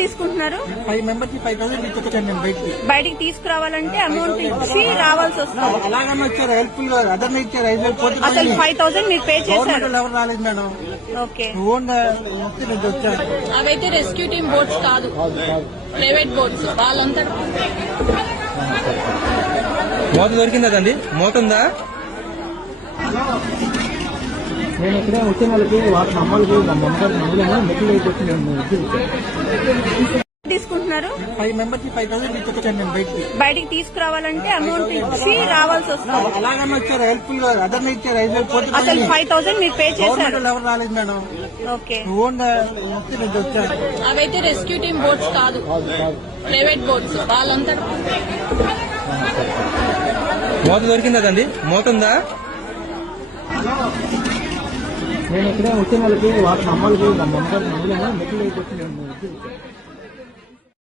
తీసుకుంటున్నారు? Five members five thousand ఇచ్చి నేను బయటికి. బయటికి తీసుకురావాలంటే అమౌంట్ ఇచ్చి రావాల్సి వస్తుంది. అలాగన్నా వచ్చారు హెల్ప్ఫుల్గా అదన్నా ఇచ్చారు ఐదు వేలు పోతే అసలు ఫైవ్ థౌసండ్ మీరు పే చేశారు. ఎవరు రాలేదు మేడం. ఓకే. ఓన్ అవైతే రెస్క్యూ టీమ్ బోట్స్ కాదు. ప్రైవేట్ బోట్స్ వాళ్ళంతా మూత దొరికిందా తండ్రి? మూత ఉందా? నేను ఇక్కడే వచ్చిన వాళ్ళకి వాళ్ళ అమ్మలకి మా అమ్మగారు మందులేమో మెట్లు అయిపోతే నేను ఇచ్చి తీసుకుంటున్నారు? ఫైవ్ మెంబర్స్ ఫైవ్ థౌసండ్ ఇచ్చి నేను బయటికి. బయటికి తీసుకురావాలంటే అమౌంట్ ఇచ్చి రావాల్సి వస్తుంది. అలాగన్నా వచ్చారు హెల్ప్ఫుల్గా అదన్నా ఇచ్చారు ఐదు వేలు అసలు ఫైవ్ థౌసండ్ మీరు పే చేశారు. ఎవరు రాలేదు మేడం. ఓకే. ఓన్ వచ్చాను. అవైతే రెస్క్యూ టీమ్ బోట్స్ కాదు. ప్రైవేట్ బోట్స్ వాళ్ళంతా. మూత దొరికిందా తండ్రి? మూత ఉందా? నేను ఇక్కడే వచ్చిన వాళ్ళకి వాళ్ళ అమ్మలకి మా మెట్లు అయిపోతే